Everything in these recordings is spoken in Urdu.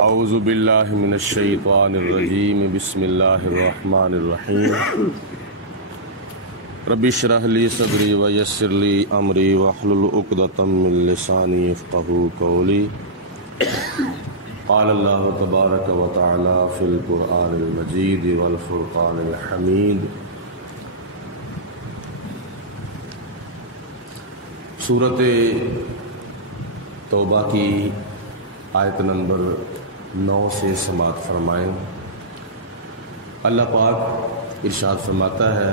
اعوذ باللہ من الشیطان الرجیم بسم اللہ الرحمن الرحیم رب اشرح لی صدری ویسر لی امری واحلل عقدۃ من لسانی یفقہوا قولی قال اللہ تبارک و تعالی فی القرآن المجید والفرقان الحمید۔ سورۃ توبہ کی آیت نمبر 9 سے سماعت فرمائیں۔ اللہ پاک ارشاد فرماتا ہے،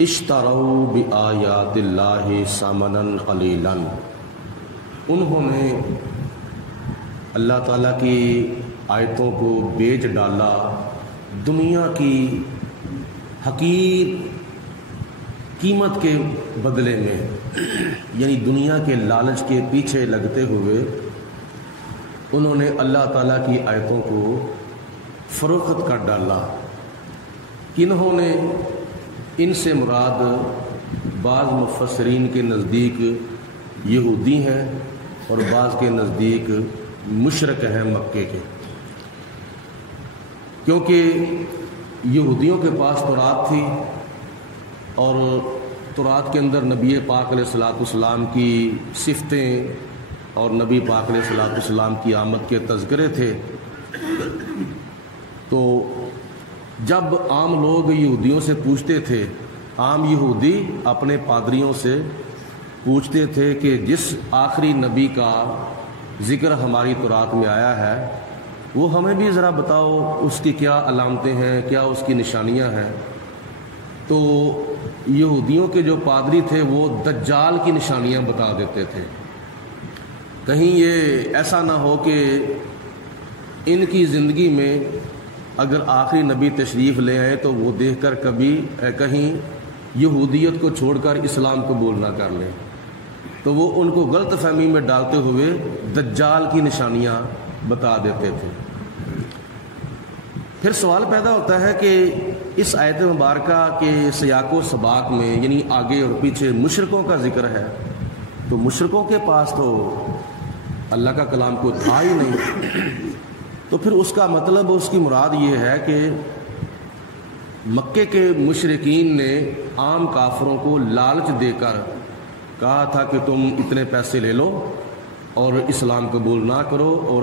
اشتروا بآیات اللہ ثمنا قلیلا، انہوں نے اللہ تعالیٰ کی آیتوں کو بیچ ڈالا دنیا کی حقیر قیمت کے بدلے میں، یعنی دنیا کے لالچ کے پیچھے لگتے ہوئے انہوں نے اللہ تعالیٰ کی آیتوں کو فروخت کر ڈالا۔ کنہوں نے؟ ان سے مراد بعض مفسرین کے نزدیک یہودی ہیں اور بعض کے نزدیک مشرک ہیں مکے کے، کیونکہ یہودیوں کے پاس تورات تھی اور تورات کے اندر نبی پاک علیہ الصلوۃ والسلام کی صفتیں اور نبی پاک علیہ الصلوۃ والسلام کی آمد کے تذکرے تھے۔ تو جب عام لوگ یہودیوں سے پوچھتے تھے، عام یہودی اپنے پادریوں سے پوچھتے تھے کہ جس آخری نبی کا ذکر ہماری تورات میں آیا ہے وہ ہمیں بھی ذرا بتاؤ، اس کی کیا علامتیں ہیں، کیا اس کی نشانیاں ہیں۔ تو یہودیوں کے جو پادری تھے وہ دجال کی نشانیاں بتا دیتے تھے، کہیں یہ ایسا نہ ہو کہ ان کی زندگی میں اگر آخری نبی تشریف لے آئے تو وہ دیکھ کر کہیں یہودیت کو چھوڑ کر اسلام قبول نہ کر لیں، تو وہ ان کو غلط فہمی میں ڈالتے ہوئے دجال کی نشانیاں بتا دیتے تھے۔ پھر سوال پیدا ہوتا ہے کہ اس آیت مبارکہ کے سیاق و سباق میں، یعنی آگے اور پیچھے مشرکوں کا ذکر ہے، تو مشرکوں کے پاس تو اللہ کا کلام کو تھا ہی نہیں، تو پھر اس کا مطلب، اس کی مراد یہ ہے کہ مکے کے مشرکین نے عام کافروں کو لالچ دے کر کہا تھا کہ تم اتنے پیسے لے لو اور اسلام قبول نہ کرو اور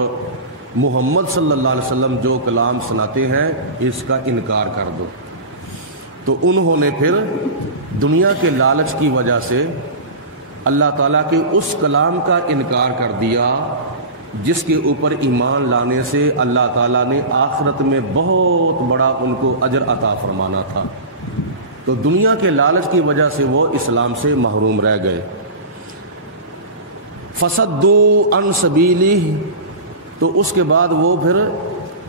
محمد صلی اللہ علیہ وسلم جو کلام سناتے ہیں اس کا انکار کر دو۔ تو انہوں نے پھر دنیا کے لالچ کی وجہ سے اللہ تعالیٰ کے اس کلام کا انکار کر دیا جس کے اوپر ایمان لانے سے اللہ تعالیٰ نے آخرت میں بہت بڑا ان کو اجر عطا فرمانا تھا۔ تو دنیا کے لالچ کی وجہ سے وہ اسلام سے محروم رہ گئے۔ فصدوا عن سبیلہ، تو اس کے بعد وہ پھر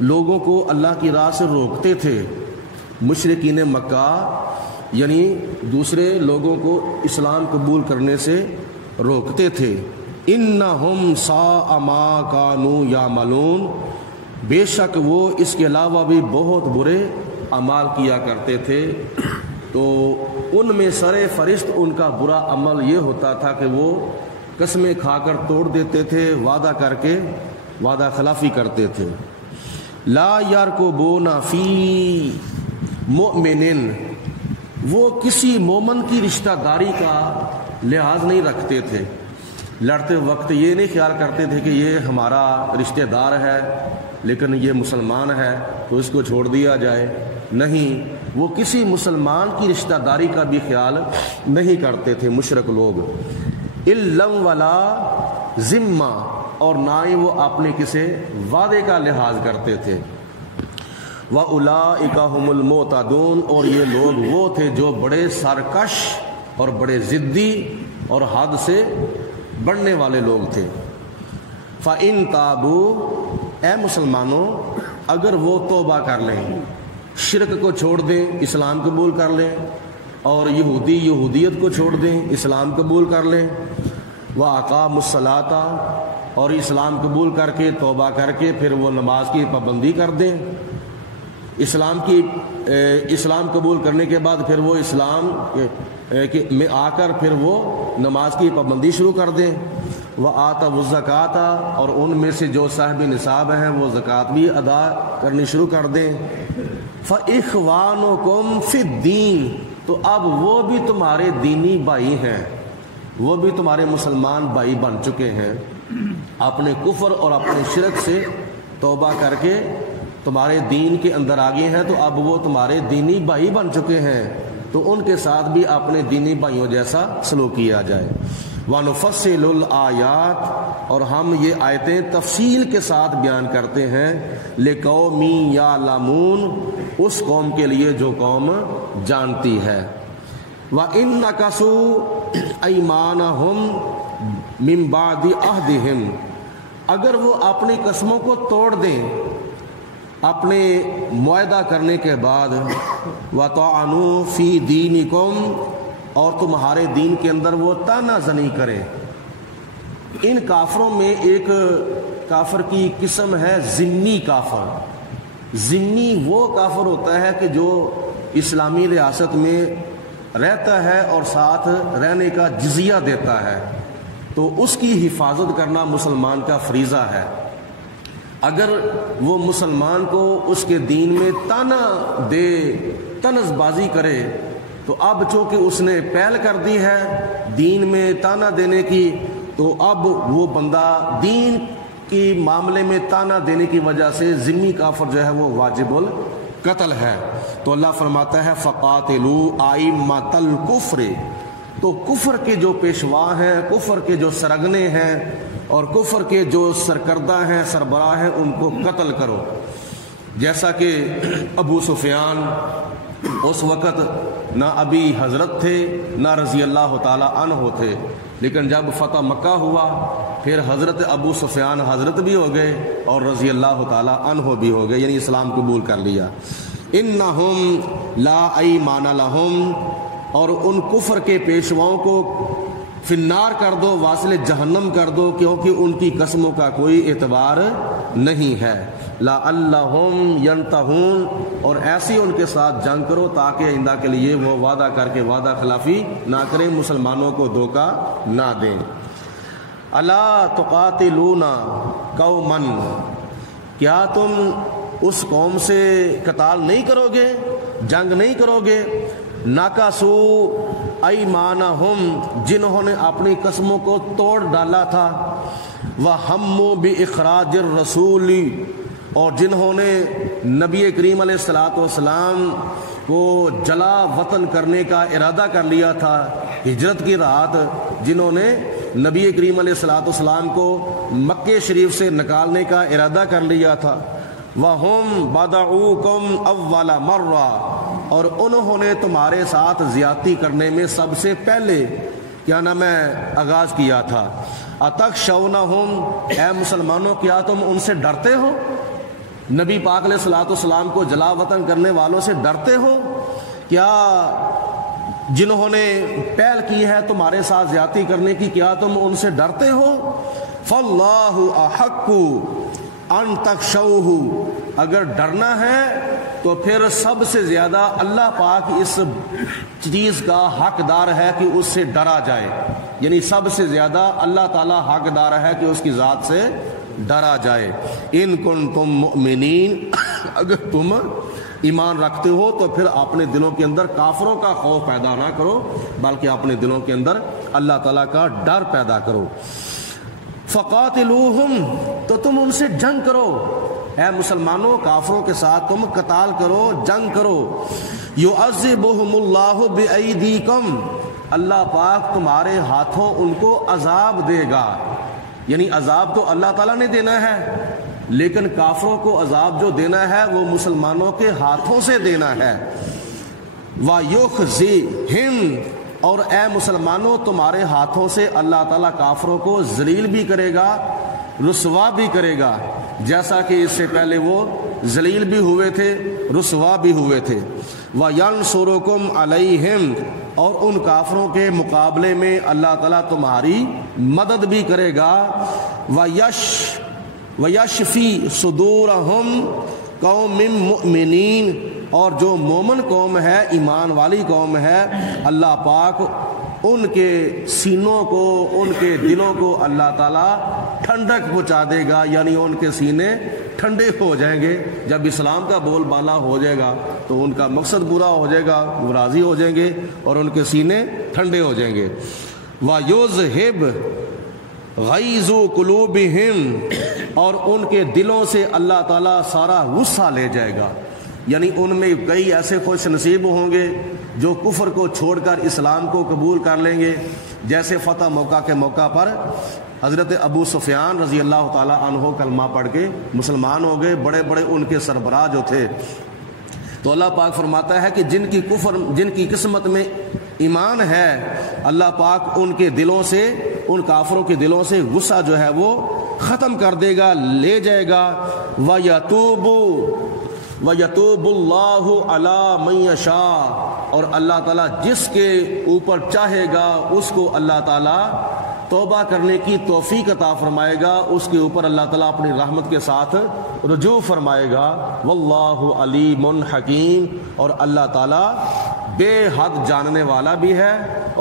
لوگوں کو اللہ کی راہ سے روکتے تھے، مشرکین مکہ یعنی دوسرے لوگوں کو اسلام قبول کرنے سے روکتے تھے۔ انہم ساء ما کانوا یعملون، بے شک وہ اس کے علاوہ بھی بہت برے اعمال کیا کرتے تھے۔ تو ان میں سر فہرست ان کا برا عمل یہ ہوتا تھا کہ وہ قسمیں کھا کر توڑ دیتے تھے، وعدہ کر کے وعدہ خلافی کرتے تھے۔ لا یرقبون فی مؤمن، وہ کسی مومن کی رشتہ داری کا لحاظ نہیں رکھتے تھے، لڑتے وقت یہ نہیں خیال کرتے تھے کہ یہ ہمارا رشتہ دار ہے لیکن یہ مسلمان ہے تو اس کو چھوڑ دیا جائے، نہیں، وہ کسی مسلمان کی رشتہ داری کا بھی خیال نہیں کرتے تھے مشرک لوگ۔ علم ولا ذمہ، اور نہ ہی وہ اپنے کسی وعدے کا لحاظ کرتے تھے۔ وَأُولَٰئِكَ هُمُ الْمُعْتَدُونَ، اور یہ لوگ وہ تھے جو بڑے سرکش اور بڑے ضدی اور حد سے بڑھنے والے لوگ تھے۔ فَإِن تَابُوا، اے مسلمانوں اگر وہ توبہ کر لیں، شرک کو چھوڑ دیں، اسلام قبول کر لیں، اور یہودیت کو چھوڑ دیں، اسلام قبول کر لیں، وَأَقَامُوا الصَّلَاةَ، اور اسلام قبول کر کے توبہ کر کے پھر وہ نماز کی پابندی کر دیں، اسلام قبول کرنے کے بعد پھر وہ اسلام میں آ کر پھر وہ نماز کی پابندی شروع کر دیں، وآتوا الزکاۃ، اور ان میں سے جو صاحب نصاب ہیں وہ زکوٰۃ بھی ادا کرنی شروع کر دیں۔ فإخوانکم فی الدین، تو اب وہ بھی تمہارے دینی بھائی ہیں، وہ بھی تمہارے مسلمان بھائی بن چکے ہیں، اپنے کفر اور اپنے شرک سے توبہ کر کے تمہارے دین کے اندر آگے ہیں، تو اب وہ تمہارے دینی بھائی بن چکے ہیں، تو ان کے ساتھ بھی اپنے دینی بھائیوں جیسا سلوک کیا جائے۔ وَنُفَصِّلُ الْآيَاتِ، اور ہم یہ آیتیں تفصیل کے ساتھ بیان کرتے ہیں، لِقَوْمٍ يَعْلَمُونَ، اس قوم کے لیے جو قوم جانتی ہے۔ وَإِن نَكَثُوا أَيْمَانَهُمْ مِن بَعْدِ عَهْدِهِمْ، اگر وہ اپنی قسموں کو توڑ دیں اپنے معاہدہ کرنے کے بعد، وَطَعَنُوا فِي دِينِكُمْ، اور تمہارے دین کے اندر وہ طعنہ زنی کرے۔ ان کافروں میں ایک کافر کی قسم ہے ذمی کافر۔ ذمی وہ کافر ہوتا ہے کہ جو اسلامی ریاست میں رہتا ہے اور ساتھ رہنے کا جزیہ دیتا ہے، تو اس کی حفاظت کرنا مسلمان کا فریضہ ہے۔ اگر وہ مسلمان کو اس کے دین میں طعنہ دے، طنز بازی کرے، تو اب چونکہ اس نے پہل کر دی ہے دین میں طعنہ دینے کی، تو اب وہ بندہ دین کی معاملے میں طعنہ دینے کی وجہ سے ذمی کافر جو ہے وہ واجب القتل ہے۔ تو اللہ فرماتا ہے فَقَاتِلُوا أَئِمَّةَ الْكُفْرِ، تو کفر کے جو پیشوا ہیں، کفر کے جو سرغنے ہیں اور کفر کے جو سرکردہ ہیں، سربراہ ہیں، ان کو قتل کرو۔ جیسا کہ ابو سفیان اس وقت نہ ابھی حضرت تھے نہ رضی اللہ تعالی عنہ تھے، لیکن جب فتح مکہ ہوا پھر حضرت ابو سفیان حضرت بھی ہو گئے اور رضی اللہ تعالی عنہ بھی ہو گئے، یعنی اسلام قبول کر لیا۔ انہم لا ایمان لہم، اور ان کفر کے پیشواؤں کو فی النار کر دو، واصل جہنم کر دو، کیونکہ ان کی قسموں کا کوئی اعتبار نہیں ہے۔ لعلہم ینتہون، اور ایسی ان کے ساتھ جنگ کرو تاکہ آئندہ کے لیے وہ وعدہ کر کے وعدہ خلافی نہ کریں، مسلمانوں کو دھوکہ نہ دیں۔ الا تقاتلون قوما، کیا تم اس قوم سے قتال نہیں کرو گے، جنگ نہیں کرو گے، نَكَثُوا أَيْمَانَهُمْ، جنہوں نے اپنی قسموں کو توڑ ڈالا تھا، وَهَمُّوا بِإِخْرَاجِ الرَّسُولِ، اور جنہوں نے نبی کریم علیہ الصلوۃ والسلام کو جلا وطن کرنے کا ارادہ کر لیا تھا، ہجرت کی رات جنہوں نے نبی کریم علیہ الصلوۃ والسلام کو مکہ شریف سے نکالنے کا ارادہ کر لیا تھا، وَهُمْ بَدَعُوكُمْ أَوَّلَ مَرَّةٍ، اور انہوں نے تمہارے ساتھ زیادتی کرنے میں سب سے پہلے کیا نام ہے آغاز کیا تھا۔ أَتَخْشَوْنَهُمْ، اے مسلمانوں کیا تم ان سے ڈرتے ہو؟ نبی پاک علیہ الصلوۃ والسلام کو جلا وطن کرنے والوں سے ڈرتے ہو؟ کیا جنہوں نے پہل کی ہے تمہارے ساتھ زیادتی کرنے کی، کیا تم ان سے ڈرتے ہو؟ فَاللَّهُ أَحَقُّ ان تخشوہ، اگر ڈرنا ہے تو پھر سب سے زیادہ اللہ پاک اس چیز کا حقدار ہے کہ اس سے ڈرا جائے، یعنی سب سے زیادہ اللہ تعالیٰ حقدار ہے کہ اس کی ذات سے ڈرا جائے۔ ان کنتم مؤمنین، اگر تم ایمان رکھتے ہو تو پھر اپنے دلوں کے اندر کافروں کا خوف پیدا نہ کرو، بلکہ اپنے دلوں کے اندر اللہ تعالیٰ کا ڈر پیدا کرو۔ فَقَاتِلُوهُمْ، تو تم ان سے جنگ کرو، اے مسلمانوں کافروں کے ساتھ تم قتال کرو، جنگ کرو۔ يُعَذِّبُهُمُ اللَّهُ بِأَيْدِيكُمْ، اللہ پاک تمہارے ہاتھوں ان کو عذاب دے گا، یعنی عذاب تو اللہ تعالیٰ نے دینا ہے، لیکن کافروں کو عذاب جو دینا ہے وہ مسلمانوں کے ہاتھوں سے دینا ہے۔ وَيُخْزِهِمْ، اور اے مسلمانوں تمہارے ہاتھوں سے اللہ تعالیٰ کافروں کو ذلیل بھی کرے گا، رسوا بھی کرے گا، جیسا کہ اس سے پہلے وہ ذلیل بھی ہوئے تھے، رسوا بھی ہوئے تھے۔ وَيَنْصُرُكُمْ عَلَيْهِمْ، اور ان کافروں کے مقابلے میں اللہ تعالیٰ تمہاری مدد بھی کرے گا۔ وَيَشْفِي صُدُورَهُمْ قَوْمٍ مُؤْمِنِينَ، اور جو مومن قوم ہے، ایمان والی قوم ہے، اللہ پاک ان کے سینوں کو، ان کے دلوں کو اللہ تعالیٰ ٹھنڈک پہنچا دے گا، یعنی ان کے سینے ٹھنڈے ہو جائیں گے۔ جب اسلام کا بول بالا ہو جائے گا تو ان کا مقصد پورا ہو جائے گا، وہ راضی ہو جائیں گے اور ان کے سینے ٹھنڈے ہو جائیں گے۔ وَيُذْهِبْ غَيْظُ قُلُوبِهِمْ، اور ان کے دلوں سے اللہ تعالیٰ سارا غصہ لے جائے گا، یعنی ان میں کئی ایسے خوش نصیب ہوں گے جو کفر کو چھوڑ کر اسلام کو قبول کر لیں گے، جیسے فتح موقع کے موقع پر حضرت ابو سفیان رضی اللہ تعالیٰ عنہ کلمہ پڑھ کے مسلمان ہو گئے، بڑے بڑے ان کے سربراہ جو تھے۔ تو اللہ پاک فرماتا ہے کہ جن کی قسمت میں ایمان ہے، اللہ پاک ان کے دلوں سے، ان کافروں کے دلوں سے غصہ جو ہے وہ ختم کر دے گا، لے جائے گا۔ وَيَتُوبُ اللَّهُ عَلَى مَن يَشَاءُ، اور اللہ تعالیٰ جس کے اوپر چاہے گا اس کو اللہ تعالیٰ توبہ کرنے کی توفیق عطا فرمائے گا، اس کے اوپر اللہ تعالیٰ اپنی رحمت کے ساتھ رجوع فرمائے گا۔ واللہ علیم حکیم، اور اللہ تعالیٰ بے حد جاننے والا بھی ہے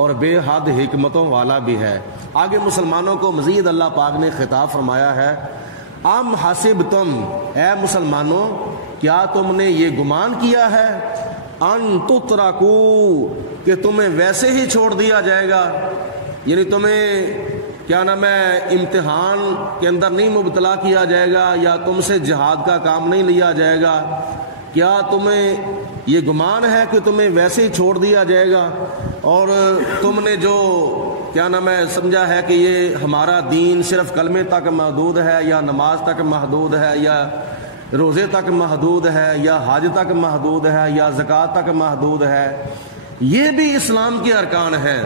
اور بے حد حکمتوں والا بھی ہے۔ آگے مسلمانوں کو مزید اللہ پاک نے خطاب فرمایا ہے، ام حسبتم، اے مسلمانوں کیا تم نے یہ گمان کیا ہے، ان تترکو، کہ تمہیں ویسے ہی چھوڑ دیا جائے گا، یعنی تمہیں کیا نام ہے امتحان کے اندر نہیں مبتلا کیا جائے گا، یا تم سے جہاد کا کام نہیں لیا جائے گا؟ کیا تمہیں یہ گمان ہے کہ تمہیں ویسے ہی چھوڑ دیا جائے گا، اور تم نے جو کیا نام ہے سمجھا ہے کہ یہ ہمارا دین صرف کلمے تک محدود ہے، یا نماز تک محدود ہے، یا روزے تک محدود ہے، یا حج تک محدود ہے، یا زکوٰۃ تک محدود ہے؟ یہ بھی اسلام کے ارکان ہیں،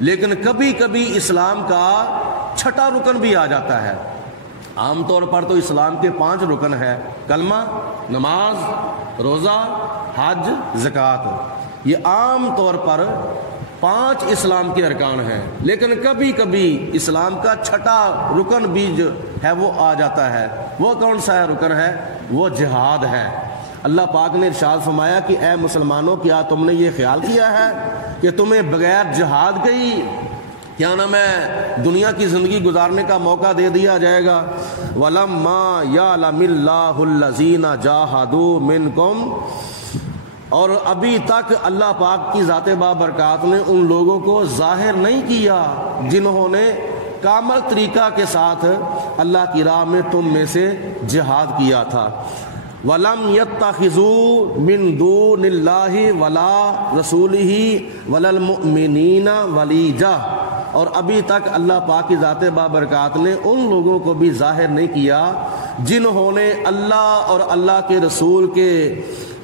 لیکن کبھی کبھی اسلام کا چھٹا رکن بھی آ جاتا ہے۔ عام طور پر تو اسلام کے 5 رکن ہے، کلمہ، نماز، روزہ، حج، زکوٰۃ، یہ عام طور پر 5 اسلام کے ارکان ہیں، لیکن کبھی کبھی اسلام کا چھٹا رکن بھی جو ہے وہ آ جاتا ہے۔ وہ کون سا رکن ہے؟ وہ جہاد ہے۔ اللہ پاک نے ارشاد فرمایا کہ اے مسلمانوں کیا تم نے یہ خیال کیا ہے کہ تمہیں بغیر جہاد کے ہی کیا نام ہے دنیا کی زندگی گزارنے کا موقع دے دیا جائے گا؟ وَلَمَّا يَعْلَمِ اللَّهُ الَّذِينَ جَاهَدُوا مِنْكُمْ، اور ابھی تک اللہ پاک کی ذات بابرکات نے ان لوگوں کو ظاہر نہیں کیا جنہوں نے کامل طریقہ کے ساتھ اللہ کی راہ میں تم میں سے جہاد کیا تھا۔ وَلَمْ يَتَّخِذُوا مِن دُونِ اللَّهِ وَلَا رَسُولِهِ وَلَا الْمُؤْمِنِينَ وَلِيجَةً، اور ابھی تک اللہ پاک کی ذات بابرکات نے ان لوگوں کو بھی ظاہر نہیں کیا جنہوں نے اللہ اور اللہ کے رسول کے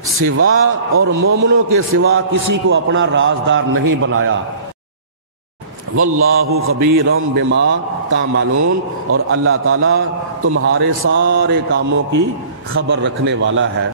سوا اور مومنوں کے سوا کسی کو اپنا رازدار نہیں بنایا۔ واللہ خبیر بما تعملون، اور اللہ تعالیٰ تمہارے سارے کاموں کی خبر رکھنے والا ہے۔